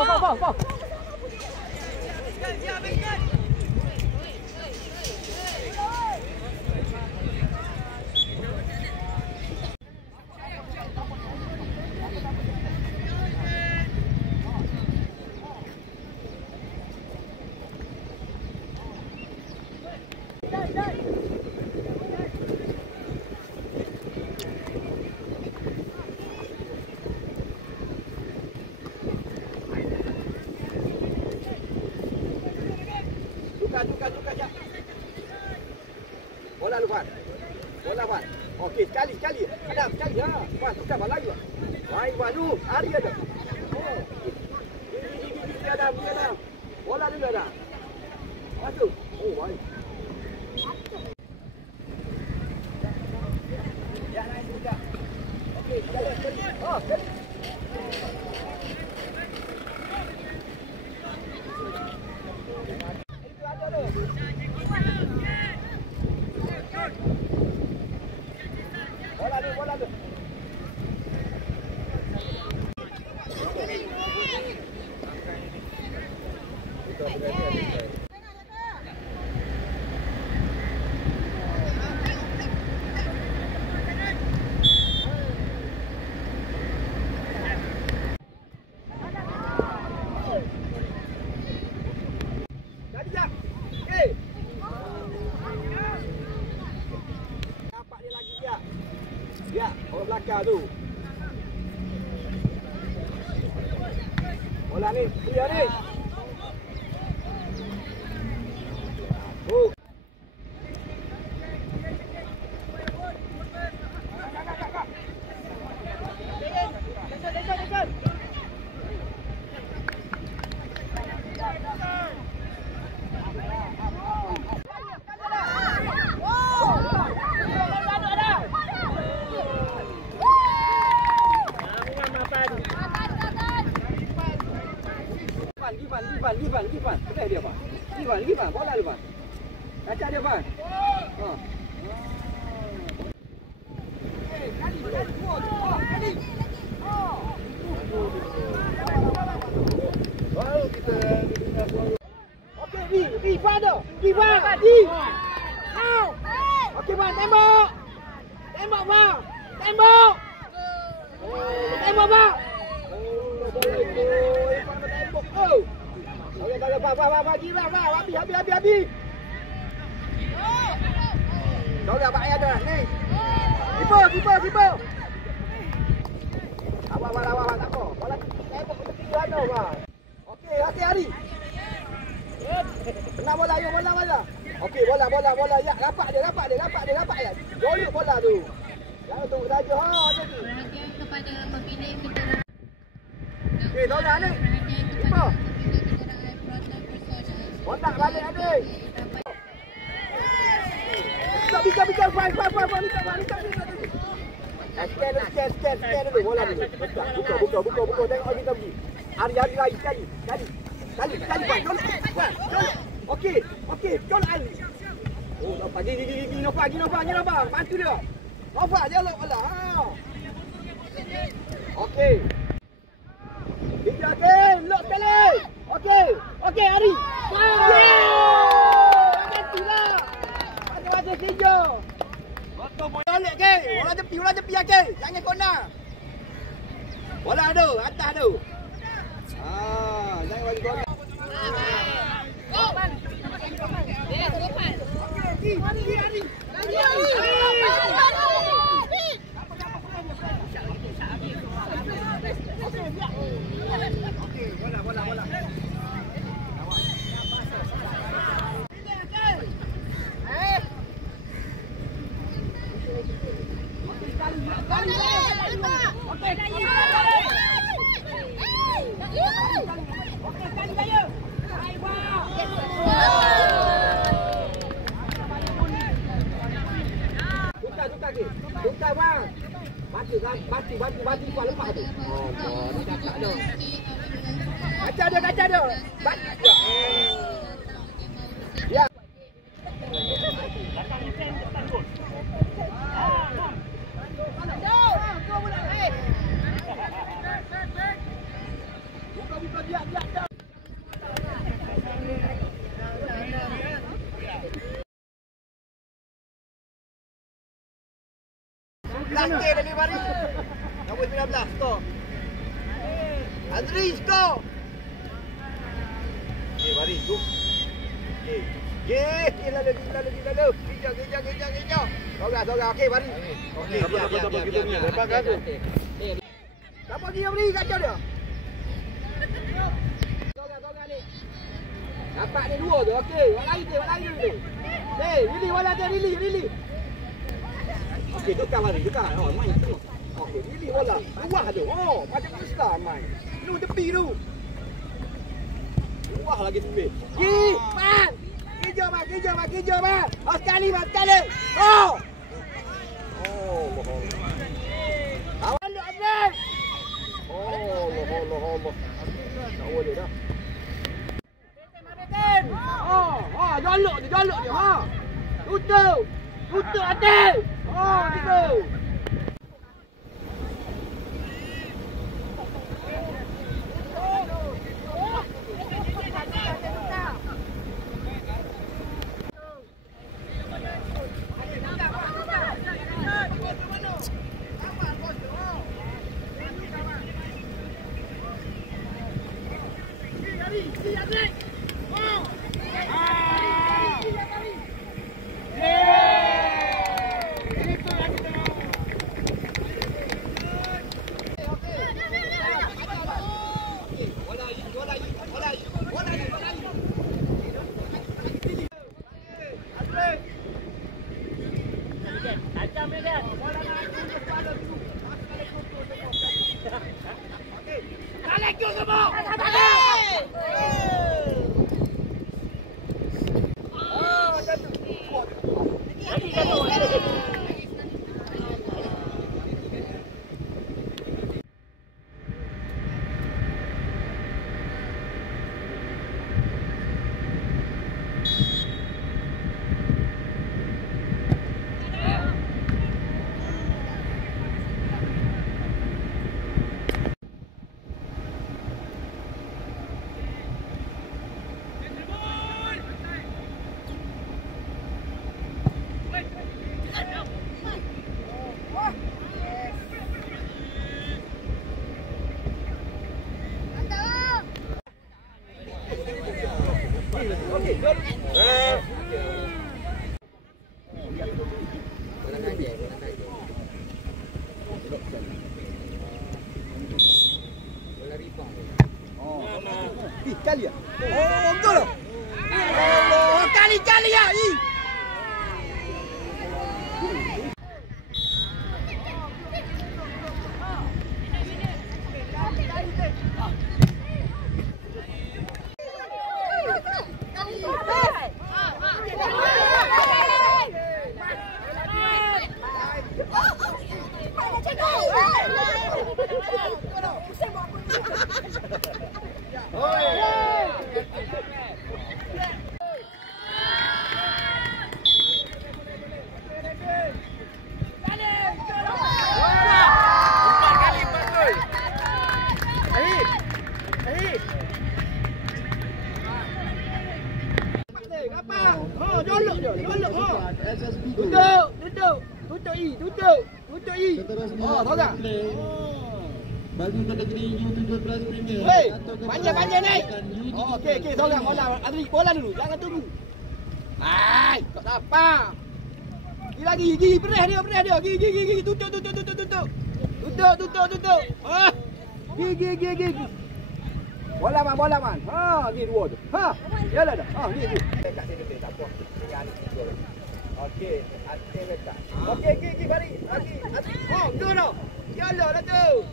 Fall. Tukar jap. Bola lu, Wan. Okey, sekali. Adam, sekali. Ha. Wan, tukar bola lagi. Baik, Wan. Hari ada. Oh. Ini Adam. Bola dulu, Adam. Masuk. Oh, baik. Ya, naik juga. Okey, sekali. Oh, sekali. Bola tu. Ya, orang belakang tu. Bola ni, dia ni. Oh. Liban. Kedai dia, Bang. Liban. Bola Liban. Kacak dia, Bang. Ha. Kali. Baru kita dengar suara. Okey, Liban dah. Liban. Okey, Bang, tembak. Tembak, Bang. Tembak, Bang. Oh. Okey, bagi lah, habis. Kau dah baik ada ni. Keeper. Awak tak apa. Bola tembak ke tepi mana, Bang. Okey, hati hari. Kena bola. Okey, bola. Ya, rapat dia. Jolok bola tu. Jangan tunggu saja. Ha, tadi. Perhatian kepada pemilih kita. Okey, tolak ni. Keeper. Kontak balik adik. Bisa. Fight. Scan dulu. Bola dulu. Buka. Tengok kita pergi. Hari lagi sekali. Kali, Bang. Tolak. Okey. Tolak Ali. Oh, nampak. Gini, Nova. Bantu dia. Nova, jalan bola. Ha. Okey. Tiga game. Lock sekali. Okey, Ari. Gantilah. Macam-macam saja. Betul balik ke? Bola tepi ke? Jangan kona. Bola ada, atas ada. Jangan bagi kona. Go. Dia depan. Okey, Ari. Okey, bola. Tukar, Bang. Batu kuat lepas tu. Oh, dia tak ada. Kaca dia. Batu. Ya. Datang depan gol. Buka dia. 19 dari Bari. Nombor 19 skor. Adri skor. Okey, Bari tu. Okey. Lalu. Kejar. Sorang. Okey, Bari. Okey, biar. Lepas kan tu. Siapa dia beri kacau dia? Sorang ni. Dapat ni dua tu. Okey, buat lagi tu. Rili wala dia, Rili. Okey, tukar Bari, tukar. Oh, main tu. Okey, Rili wala. Luah tu. Oh, macam Islam main. Lu tepi tu. Luah lagi tu. Man. Kejar, man. Sekali. Oh. Bohong. Awan lu Abdul. Allah. Tak boleh dah. Jolok dia. Ha. Tutup atas. Oh, gitu. Kali ya? Oh, betul lah. Oh, kali ya. Tutup I. Oh, tahu tak? Bagi kategori U17 Premier. Hei, panjang naik. Oh, okey, seorang bola. Adri, bola dulu. Jangan tunggu. Hai, tak apa. Gigi, perih dia. Gigi. Tutup. Ah. Gigi. Bola man. Ha, ni dua tu. Ha. Yalah dah. Ha, ni. Kat sini tak apa. Okey, hati letak. Okey, gigi bari. Lagi. Oh, dua dah. Yalah dah tu.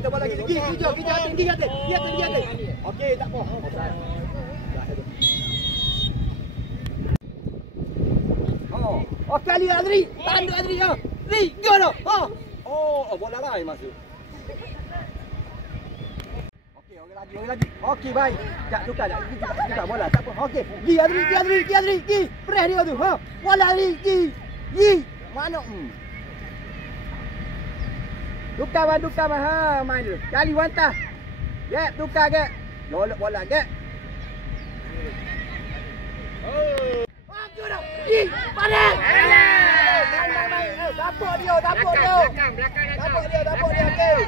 tambah lagi. Gigi, tujuh. Kita tinggi atas. Dia tinggi atas. Okey, tak apa. Oh, kali Adri. Tanduk Adri. Adri, go dah. Oh, bola lain masuk. Okey, orang lagi. Okey, baik. Tak tukar. Tukar bola. Tak apa. Okey. Gi Adri. Gi. Press dia tu. Bola Adri. Gi. Mana? Tukar man. Main dulu. Kali wantah. Gap, tukar gap. Lolok bola gap. Oh, dah. Gi. Panas. Tapuk dia. Tapuk dia. Okey.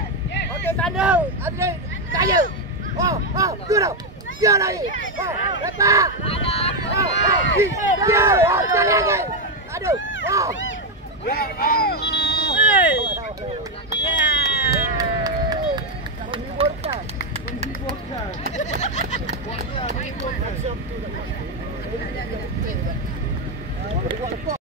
Okey, tanduk. Adri. Saya. Tu dah. Dia lagi. Lepas. Dia. Jalan lagi. Aduh. Menghiburkan.